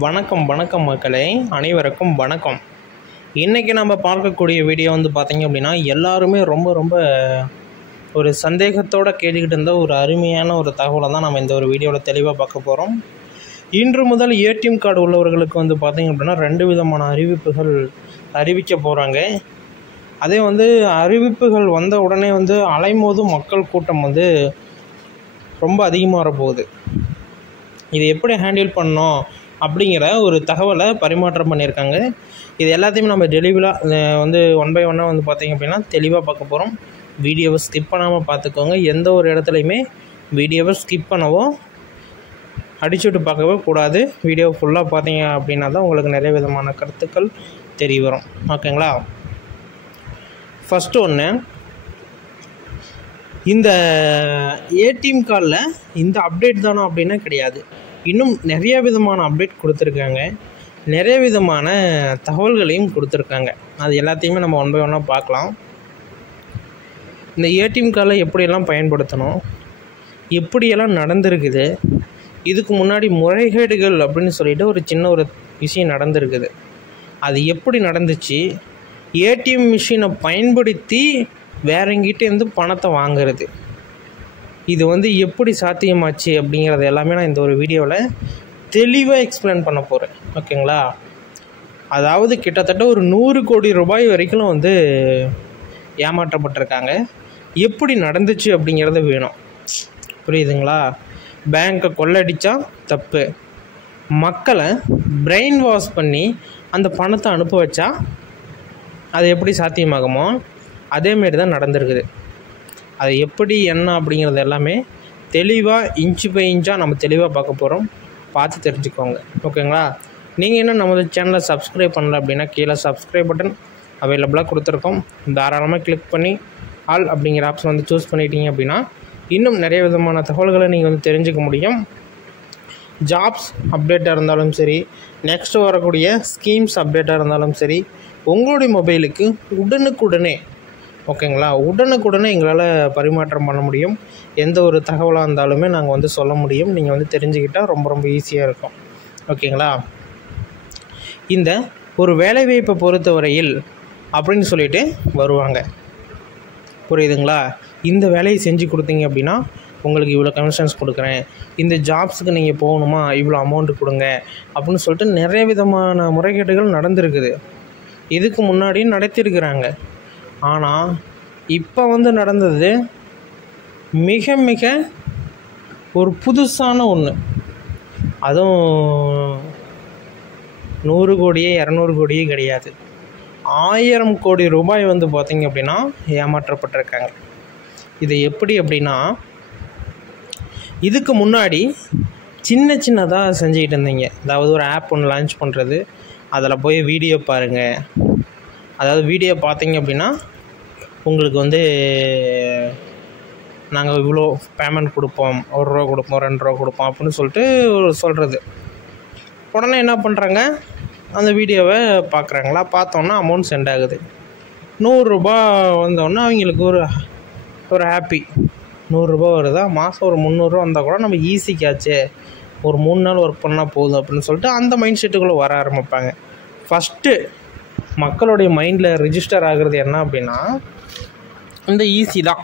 வணக்கம் வணக்கம் மக்களே, அனைவருக்கும் வணக்கம். இன்றைக்கி நம்ம பார்க்கக்கூடிய வீடியோ வந்து பார்த்திங்க அப்படின்னா, எல்லாருமே ரொம்ப ஒரு சந்தேகத்தோடு கேட்டுக்கிட்டு இருந்த ஒரு அருமையான ஒரு தகவலை தான் நம்ம இந்த ஒரு வீடியோவில் தெளிவாக பார்க்க போகிறோம். இன்று முதல் ஏடிஎம் கார்டு உள்ளவர்களுக்கு வந்து பார்த்திங்க அப்படின்னா 2 விதமான அறிவிப்புகள் அறிவிக்க போகிறாங்க. அதே வந்து அறிவிப்புகள் வந்த உடனே வந்து அலைமோதும் மக்கள் கூட்டம் வந்து ரொம்ப அதிகமாக வரப்போகுது. இது எப்படி ஹேண்டில் பண்ணோம் அப்படிங்கிற ஒரு தகவலை பரிமாற்றம் பண்ணியிருக்காங்க. இது எல்லாத்தையுமே நம்ம டெலிவராக வந்து 1 by 1 வந்து பார்த்திங்க அப்படின்னா தெளிவாக பார்க்க போகிறோம். வீடியோவை ஸ்கிப் பண்ணாமல் பார்த்துக்கோங்க. எந்த ஒரு இடத்துலையுமே வீடியோவை ஸ்கிப் பண்ணவோ அடிச்சுட்டு பார்க்கவே கூடாது. வீடியோ ஃபுல்லாக பார்த்தீங்க அப்படின்னா தான் உங்களுக்கு நிறைய விதமான கருத்துக்கள் தெரிய வரும். ஓகேங்களா? ஃபஸ்ட்டு ஒன்று, இந்த ஏடிஎம் கார்டில் இந்த அப்டேட் தானோ அப்படின்னா கிடையாது. இன்னும் நிறைய விதமான அப்டேட் கொடுத்துருக்காங்க. நிறைய விதமான தகவல்களையும் கொடுத்துருக்காங்க. அது எல்லாத்தையுமே நம்ம 1 by 1 பார்க்கலாம். இந்த ஏடிஎம் கார்டில் எப்படியெல்லாம் பயன்படுத்தணும், எப்படியெல்லாம் நடந்திருக்குது, இதுக்கு முன்னாடி முறைகேடுகள் அப்படின்னு சொல்லிட்டு ஒரு சின்ன ஒரு விஷயம் நடந்திருக்குது. அது எப்படி நடந்துச்சு, ஏடிஎம் மிஷினை பயன்படுத்தி வேறங்கிட்டேருந்து பணத்தை வாங்கிறது, இது வந்து எப்படி சாத்தியமாச்சு அப்படிங்கிறது எல்லாமே நான் இந்த ஒரு வீடியோவில் தெளிவாக எக்ஸ்பிளைன் பண்ண போகிறேன். ஓகேங்களா? அதாவது கிட்டத்தட்ட ஒரு 100 கோடி ரூபாய் வரைக்கும் வந்து ஏமாற்றப்பட்டிருக்காங்க. எப்படி நடந்துச்சு அப்படிங்கிறது வேணும். புரியுதுங்களா? பேங்க்கை கொள்ளடிச்சா தப்பு, மக்களை பிரெயின் வாஷ் பண்ணி அந்த பணத்தை அனுப்ப வச்சா அது எப்படி சாத்தியமாகுமோ அதேமாரி தான் நடந்திருக்குது. அது எப்படி என்ன அப்படிங்கிறது எல்லாமே தெளிவாக இன்ச்சு பை இன்ச்சாக நம்ம தெளிவாக பார்க்க போகிறோம். பார்த்து தெரிஞ்சுக்கோங்க. ஓகேங்களா? நீங்கள் இன்னும் நமது சேனலை சப்ஸ்கிரைப் பண்ணல அப்படின்னா கீழே சப்ஸ்கிரைப் பட்டன் அவைலபிளாக கொடுத்துருக்கோம். தாராளமாக கிளிக் பண்ணி ஆல் அப்படிங்கிற ஆப்ஷன் வந்து சூஸ் பண்ணிட்டீங்க அப்படின்னா இன்னும் நிறைய விதமான தகவல்களை நீங்கள் வந்து தெரிஞ்சுக்க முடியும். ஜாப்ஸ் அப்டேட்டாக இருந்தாலும் சரி, நெக்ஸ்ட்டு வரக்கூடிய ஸ்கீம்ஸ் அப்டேட்டாக இருந்தாலும் சரி, உங்களுடைய மொபைலுக்கு உடனுக்குடனே, ஓகேங்களா, உடனுக்குடனே எங்களால் பரிமாற்றம் பண்ண முடியும். எந்த ஒரு தகவலாக இருந்தாலுமே நாங்கள் வந்து சொல்ல முடியும். நீங்கள் வந்து தெரிஞ்சுக்கிட்டால் ரொம்ப ஈஸியாக இருக்கும். ஓகேங்களா? இந்த ஒரு வேலைவாய்ப்பை பொறுத்தவரையில் அப்படின்னு சொல்லிட்டு வருவாங்க. புரியுதுங்களா? இந்த வேலையை செஞ்சு கொடுத்தீங்க அப்படின்னா உங்களுக்கு இவ்வளோ கமிஷன்ஸ் கொடுக்குறேன், இந்த ஜாப்ஸுக்கு நீங்கள் போகணுமா இவ்வளோ அமௌண்ட்டு கொடுங்க அப்படின்னு சொல்லிட்டு நிறைய விதமான முறைகேடுகள் நடந்திருக்குது. இதுக்கு முன்னாடி நடத்தியிருக்கிறாங்க. ஆனால் இப்போ வந்து நடந்தது மிக ஒரு புதுசான ஒன்று. அதுவும் 100 கோடியே 200 கோடியே கிடையாது, 1000 கோடி ரூபாய் வந்து பார்த்திங்க அப்படின்னா ஏமாற்றப்பட்டிருக்காங்க. இது எப்படி அப்படின்னா, இதுக்கு முன்னாடி சின்னதாக செஞ்சுக்கிட்டு இருந்தீங்க. அதாவது ஒரு ஆப் ஒன்று லான்ச் பண்ணுறது, அதில் போய் வீடியோ பாருங்கள். அதாவது வீடியோ பார்த்தீங்க அப்படின்னா உங்களுக்கு வந்து நாங்கள் இவ்வளோ பேமெண்ட் கொடுப்போம், 1 ரூபா கொடுப்போம், 2 ரூபா கொடுப்போம் அப்படின்னு சொல்லிட்டு சொல்கிறது. உடனே என்ன பண்ணுறாங்க, அந்த வீடியோவை பார்க்குறாங்களா, பார்த்தோன்னா அமௌண்ட் சென்ட் ஆகுது. 100 ரூபா வந்தோடனே அவங்களுக்கு ஒரு ஹாப்பி. 100 ரூபா வருதா, மாதம் ஒரு 300 ரூபா வந்தால் கூட நம்ம ஈஸிக்காச்சு, ஒரு 3 நாள் ஒர்க் பண்ணால் போதும் அப்படின்னு சொல்லிட்டு அந்த மைண்ட் செட்டுக்குள்ளே வர ஆரம்பிப்பாங்க. ஃபஸ்ட்டு மக்களுடைய மைண்டில் ரிஜிஸ்டர் ஆகிறது என்ன அப்படின்னா, இந்த ஈஸி தான்,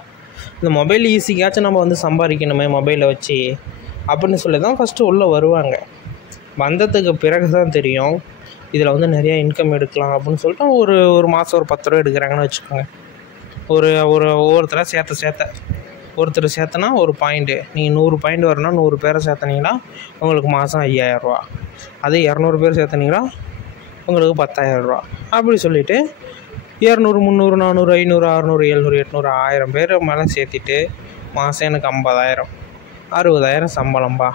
இந்த மொபைல் ஈஸிக்காச்சும் நம்ம வந்து சம்பாதிக்கணுமே மொபைலை வச்சு அப்படின்னு சொல்லி தான் ஃபஸ்ட்டு உள்ளே வருவாங்க. வந்ததுக்கு பிறகு தான் தெரியும் இதில் வந்து நிறையா இன்கம் எடுக்கலாம் அப்படின்னு சொல்லிட்டு ஒரு மாதம் ஒரு 10 ரூபா எடுக்கிறாங்கன்னு வச்சுக்கோங்க. ஒவ்வொருத்தராக சேர்த்த ஒருத்தர் சேர்த்தனா ஒரு பாயிண்ட்டு, நீங்கள் 100 பாயிண்ட் வரணும்னா 100 பேரை சேர்த்தனீங்கன்னா உங்களுக்கு மாதம் 5000 ரூபா. அதே 200 பேர் சேர்த்தனீங்கன்னா உங்களுக்கு 10,000 ரூபா. அப்படி சொல்லிவிட்டு 200, 300, 400, 500, 600, 700, 800, 1000 பேர் மேலே சேர்த்திட்டு மாதம் எனக்கு 50,000, 60,000 சம்பளம்பா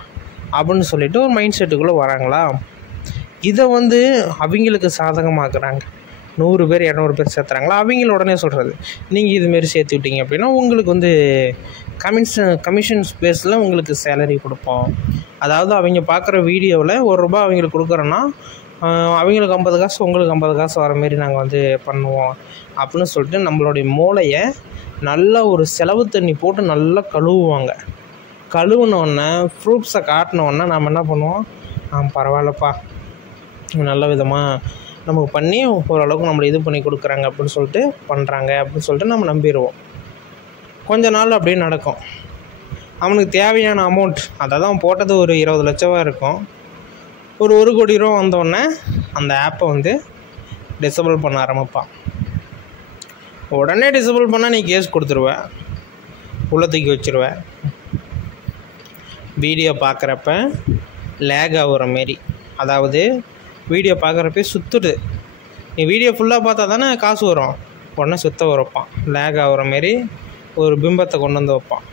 அப்படின்னு சொல்லிட்டு ஒரு மைண்ட் செட்டுக்குள்ளே வராங்களா. இதை வந்து அவங்களுக்கு சாதகமாக்குறாங்க. 100 பேர் 200 பேர் சேர்த்துறாங்களா, அவங்கள உடனே சொல்கிறது, நீங்கள் இதுமாரி சேர்த்து விட்டீங்க அப்படின்னா உங்களுக்கு வந்து கமிஷன் ஸ்பேஸில் உங்களுக்கு சேலரி கொடுப்போம். அதாவது அவங்க பார்க்குற வீடியோவில் 1 ரூபா அவங்களுக்கு கொடுக்குறோன்னா அவங்களுக்கு 50 காசு, உங்களுக்கு 50 காசு வர மாரி நாங்கள் வந்து பண்ணுவோம் அப்படின்னு சொல்லிட்டு நம்மளுடைய மூளையை நல்லா ஒரு செலவு தண்ணி போட்டு நல்லா கழுவுவாங்க. கழுவுனோடனே ப்ரூஃப்ஸை காட்டினோடனே நம்ம என்ன பண்ணுவோம், பரவாயில்லப்பா நல்ல விதமாக நமக்கு பண்ணி ஓரளவுக்கு நம்மளை இது பண்ணி கொடுக்குறாங்க அப்படின்னு சொல்லிட்டு பண்ணுறாங்க அப்படின்னு சொல்லிட்டு நம்ம நம்பிடுவோம். கொஞ்ச நாள் அப்படியே நடக்கும். அவனுக்கு தேவையான அமௌண்ட், அதை தான் போட்டது ஒரு 20 லட்சம் இருக்கும். ஒரு 1 கோடி ரூபா வந்தோடனே அந்த ஆப்பை வந்து டிசபிள் பண்ண ஆரம்பிப்பான். உடனே டிசபிள் பண்ணால் நீ கேஸ் கொடுத்துருவ, உள்ள தூக்கி வச்சுருவ. வீடியோ பார்க்குறப்ப லேக் ஆகுற மாரி, அதாவது வீடியோ பார்க்குறப்ப சுற்றுது. நீ வீடியோ ஃபுல்லாக பார்த்தா தானே காசு வரும், உடனே சுத்த வைப்பான். லேக் ஆகுற மாரி ஒரு பிம்பத்தை கொண்டு வந்து வைப்பான்.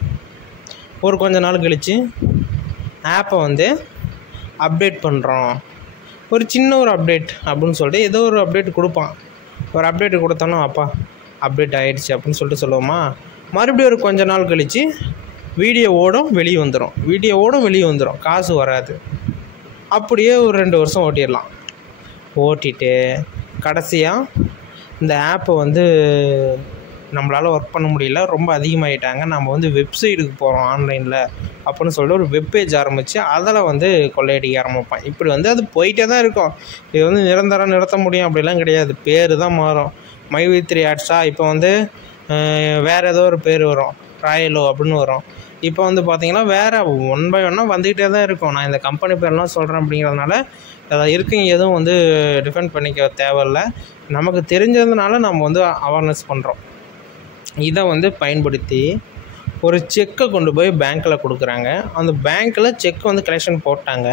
ஒரு கொஞ்ச நாள் கழித்து ஆப்பை வந்து அப்டேட் பண்ணுறோம், ஒரு சின்ன ஒரு அப்டேட் அப்படின்னு சொல்லிட்டு ஏதோ ஒரு அப்டேட் கொடுப்பான். ஒரு அப்டேட் கொடுத்தோன்னா அப்பா அப்டேட் ஆகிடுச்சு அப்படின்னு சொல்லிட்டு சொல்லுவோமா. மறுபடியும் ஒரு கொஞ்ச நாள் கழித்து வீடியோ ஓடும் வெளியே வந்துடும், காசு வராது. அப்படியே ஒரு 2 வருஷம் ஓட்டிடலாம். ஓட்டிட்டு கடைசியாக இந்த ஆப்பை வந்து நம்மளால் ஒர்க் பண்ண முடியல, ரொம்ப அதிகமாகிட்டாங்க, நம்ம வந்து வெப்சைட்டுக்கு போகிறோம் ஆன்லைனில் அப்படின்னு சொல்லிட்டு ஒரு வெப்பேஜ் ஆரம்பித்து அதில் வந்து கொள்ளையடிக்க ஆரம்பிப்பான். இப்படி வந்து அது போயிட்டே தான் இருக்கும். இது வந்து நிரந்தரம் நிறுத்த முடியும் அப்படிலாம் கிடையாது. பேர் தான் மாறும். மை3 ஆட்ஸா இப்போ வந்து வேறு ஏதோ ஒரு பேர் வரும், ராயலோ அப்படின்னு வரும். இப்போ வந்து பார்த்திங்கன்னா வேறு 1 by 1 வந்துக்கிட்டே தான் இருக்கும். நான் இந்த கம்பெனி பேர்லாம் சொல்கிறேன் அப்படிங்கிறதுனால அதை இருக்குங்க எதுவும் வந்து டிஃபெண்ட் பண்ணிக்க தேவையில்லை. நமக்கு தெரிஞ்சதுனால நம்ம வந்து அவேர்னஸ் பண்ணுறோம். இதை வந்து பயன்படுத்தி ஒரு செக்கை கொண்டு போய் பேங்க்கில் கொடுக்குறாங்க. அந்த பேங்க்கில் செக் வந்து கலெக்ஷன் போட்டாங்க.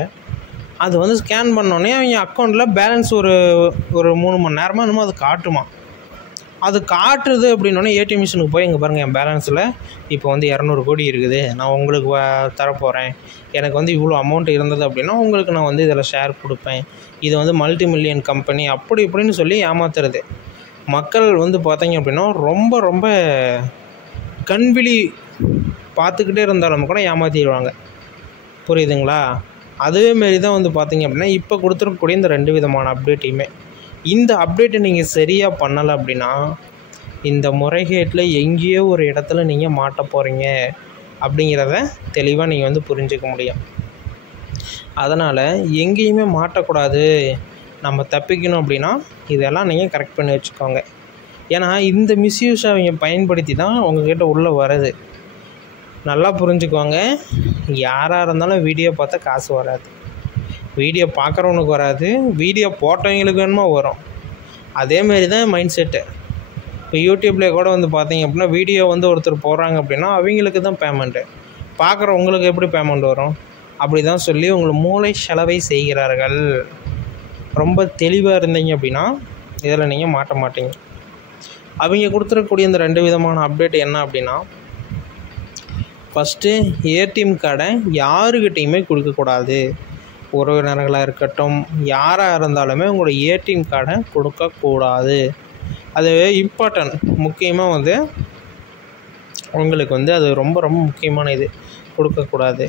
அது வந்து ஸ்கேன் பண்ணோடனே அவங்க அக்கௌண்ட்டில் பேலன்ஸ் ஒரு 3 மணி நேரமாக என்னமோ அது காட்டுமா. அது காட்டுறது அப்படின்னோடனே ஏடிஎம் மிஷினுக்கு போய் இங்கே பாருங்கள், என் பேலன்ஸில் இப்போ வந்து 200 கோடி இருக்குது, நான் உங்களுக்கு தரப்போகிறேன், எனக்கு வந்து இவ்வளோ அமௌண்ட் இருந்தது அப்படின்னா உங்களுக்கு நான் வந்து இதில் ஷேர் கொடுப்பேன், இது வந்து மல்டி மில்லியன் கம்பெனி அப்படி இப்படின்னு சொல்லி ஏமாத்துறது. மக்கள் வந்து பார்த்தீங்க அப்படின்னா ரொம்ப ரொம்ப கண்விழி பார்த்துக்கிட்டே இருந்தாலும் கூட ஏமாற்றிடுவாங்க. புரியுதுங்களா? அதேமாரி தான் வந்து பார்த்தீங்க அப்படின்னா இப்போ கொடுத்துருக்கக்கூடிய இந்த 2 விதமான அப்டேட்டையுமே, இந்த அப்டேட்டை நீங்கள் சரியாக பண்ணலை அப்படின்னா இந்த முறைகேட்டில் எங்கேயோ ஒரு இடத்துல நீங்கள் மாட்ட போகிறீங்க அப்படிங்கிறத தெளிவாக நீங்கள் வந்து புரிஞ்சுக்க முடியும். அதனால் எங்கேயுமே மாட்டக்கூடாது, நம்ம தப்பிக்கணும் அப்படின்னா இதெல்லாம் நீங்கள் கரெக்ட் பண்ணி வச்சுக்கோங்க. ஏன்னா இந்த மிஸ்யூஸை அவங்க பயன்படுத்தி தான் உங்கள்கிட்ட உள்ளே வருது. நல்லா புரிஞ்சுக்கோங்க. யாராக இருந்தாலும் வீடியோ பார்த்தா காசு வராது, வீடியோ பார்க்குறவனுக்கு வராது, வீடியோ போட்டவங்களுக்கு வேணுமா வரும். அதேமாரி தான் மைண்ட் செட்டு. இப்போ யூடியூப்லேயே கூட வந்து பார்த்தீங்க அப்படின்னா வீடியோ வந்து ஒருத்தர் போடுறாங்க அப்படின்னா அவங்களுக்கு தான் பேமெண்ட்டு, பார்க்குறவங்களுக்கு எப்படி பேமெண்ட் வரும்? அப்படி தான் சொல்லி உங்களை மூளை செலவை செய்கிறார்கள். ரொம்ப தெளிவாக இருந்தீங்க அப்படின்னா இதில் நீங்கள் மாட்ட மாட்டீங்க. அவங்க கொடுத்துருக்கக்கூடிய இந்த 2 விதமான அப்டேட் என்ன அப்படின்னா, ஃபஸ்ட்டு ஏடிஎம் கார்டை யாருக்கிட்டையுமே கொடுக்கக்கூடாது. உறவினர்களாக இருக்கட்டும், யாராக இருந்தாலுமே உங்களோட ஏடிஎம் கார்டை கொடுக்கக்கூடாது. அது இம்பார்ட்டன்ட், முக்கியமாக வந்து உங்களுக்கு வந்து அது ரொம்ப ரொம்ப முக்கியமான இது, கொடுக்கக்கூடாது.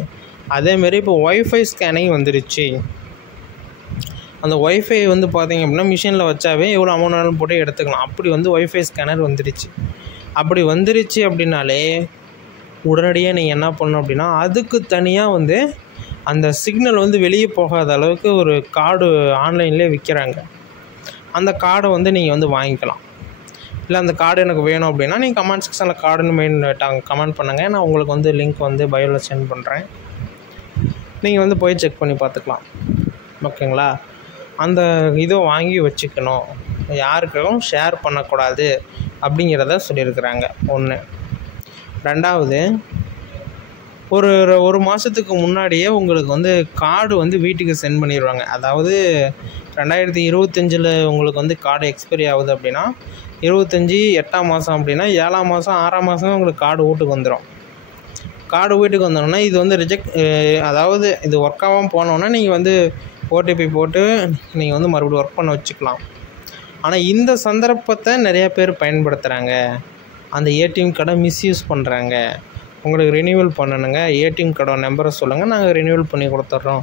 அதேமாரி இப்போ ஒய்ஃபை ஸ்கேனிங் வந்துருச்சு. அந்த ஒய்ஃபை வந்து பார்த்திங்க அப்படின்னா மிஷினில் வச்சாவே எவ்வளோ அமௌண்ட் போட்டு எடுத்துக்கலாம். அப்படி வந்து ஒய்ஃபை ஸ்கேனர் வந்துருச்சு. அப்படி வந்துருச்சு அப்படின்னாலே உடனடியாக நீங்கள் என்ன பண்ணணும் அப்படின்னா அதுக்கு தனியாக வந்து அந்த சிக்னல் வந்து வெளியே போகாத அளவுக்கு ஒரு கார்டு ஆன்லைன்லேயே விற்கிறாங்க. அந்த கார்டை வந்து நீங்கள் வந்து வாங்கிக்கலாம். இல்லை அந்த கார்டு எனக்கு வேணும் அப்படின்னா நீங்கள் கமெண்ட் செக்ஷனில் கார்டுன்னு கமெண்ட் பண்ணுங்கள். நான் உங்களுக்கு வந்து லிங்க் வந்து பயோவில் சென்ட் பண்ணுறேன். நீங்கள் வந்து போய் செக் பண்ணி பார்த்துக்கலாம். ஓகேங்களா? அந்த இதை வாங்கி வச்சுக்கணும், யாருக்கும் ஷேர் பண்ணக்கூடாது அப்படிங்கிறத சொல்லியிருக்கிறாங்க. 1. 2வது, ஒரு மாதத்துக்கு முன்னாடியே உங்களுக்கு வந்து கார்டு வந்து வீட்டுக்கு சென்ட் பண்ணிடுவாங்க. அதாவது 2025 உங்களுக்கு வந்து கார்டு எக்ஸ்பைரி ஆகுது அப்படின்னா 25 8ஆம் மாதம் அப்படின்னா 7ஆம் மாதம் 6ஆம் மாதம் உங்களுக்கு கார்டு வீட்டுக்கு வந்துடும். கார்டு வீட்டுக்கு வந்தோன்னா இது வந்து அதாவது இது ஒர்க் ஆகாமல் போனோன்னா நீங்கள் வந்து ஓடிபி போட்டு நீங்கள் வந்து மறுபடியும் ஒர்க் பண்ண வச்சுக்கலாம். ஆனால் இந்த சந்தர்ப்பத்தை நிறையா பேர் பயன்படுத்துகிறாங்க. அந்த ஏடிஎம் கார்டை மிஸ்யூஸ் பண்ணுறாங்க. உங்களுக்கு ரினியூவல் பண்ணணுங்க, ஏடிஎம் கார்டோட நம்பரை சொல்லுங்கள், நாங்கள் ரினியூவல் பண்ணி கொடுத்துட்றோம்.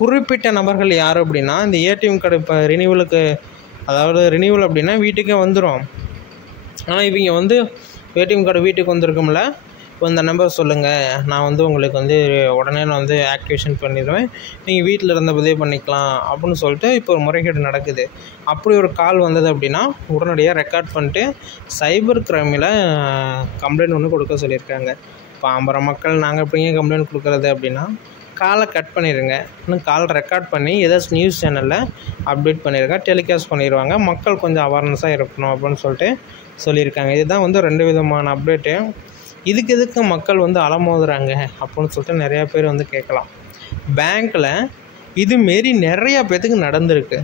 குறிப்பிட்ட நபர்கள் யார் அப்படின்னா இந்த ஏடிஎம் கார்டு இப்போ ரினியூவலுக்கு, அதாவது ரினியூவல் அப்படின்னா வீட்டுக்கே வந்துடும். ஆனால் இவங்க வந்து ஏடிஎம் கார்டு வீட்டுக்கு வந்திருக்கும்ல, இப்போ இந்த நம்பர் சொல்லுங்கள், நான் வந்து உங்களுக்கு வந்து உடனே நான் வந்து ஆக்டிவேஷன் பண்ணிடுவேன், நீங்கள் வீட்டில் இருந்தபோதே பண்ணிக்கலாம் அப்படின்னு சொல்லிட்டு இப்போ ஒரு முறைகேடு நடக்குது. அப்படி ஒரு கால் வந்தது அப்படின்னா உடனடியாக ரெக்கார்ட் பண்ணிட்டு சைபர் கிரைமில் கம்ப்ளைண்ட் ஒன்று கொடுக்க சொல்லியிருக்காங்க. பாம்பர மக்கள் நாங்கள் எப்படிங்க கம்ப்ளைண்ட் கொடுக்குறது அப்படின்னா, காலை கட் பண்ணிடுங்க, இன்னும் கால் ரெக்கார்ட் பண்ணி ஏதாச்சும் நியூஸ் சேனலில் அப்டேட் பண்ணிடுங்க, டெலிகாஸ்ட் பண்ணிடுவாங்க, மக்கள் கொஞ்சம் அவேர்னஸாக இருக்கணும் அப்படின்னு சொல்லிட்டு சொல்லியிருக்காங்க. இதுதான் வந்து 2 விதமான அப்டேட்டு. இதுக்கு எதுக்கு மக்கள் வந்து அலமோதுறாங்க அப்படின்னு சொல்லிட்டு நிறையா பேர் வந்து கேட்கலாம். பேங்க்கில் இதுமாரி நிறையா பேர்த்துக்கு நடந்திருக்கு,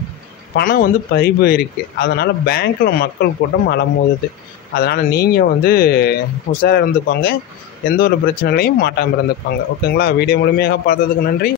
பணம் வந்து பறி போயிருக்கு. அதனால் பேங்க்கில் மக்கள் கூட்டம் அலமோதுது. அதனால் நீங்கள் வந்து உஷாராக இருந்துக்கோங்க, எந்த ஒரு பிரச்சனையிலையும் மாட்டாமல் இருந்துக்கோங்க. ஓகேங்களா? வீடியோ முழுமையாக பார்த்ததுக்கு நன்றி.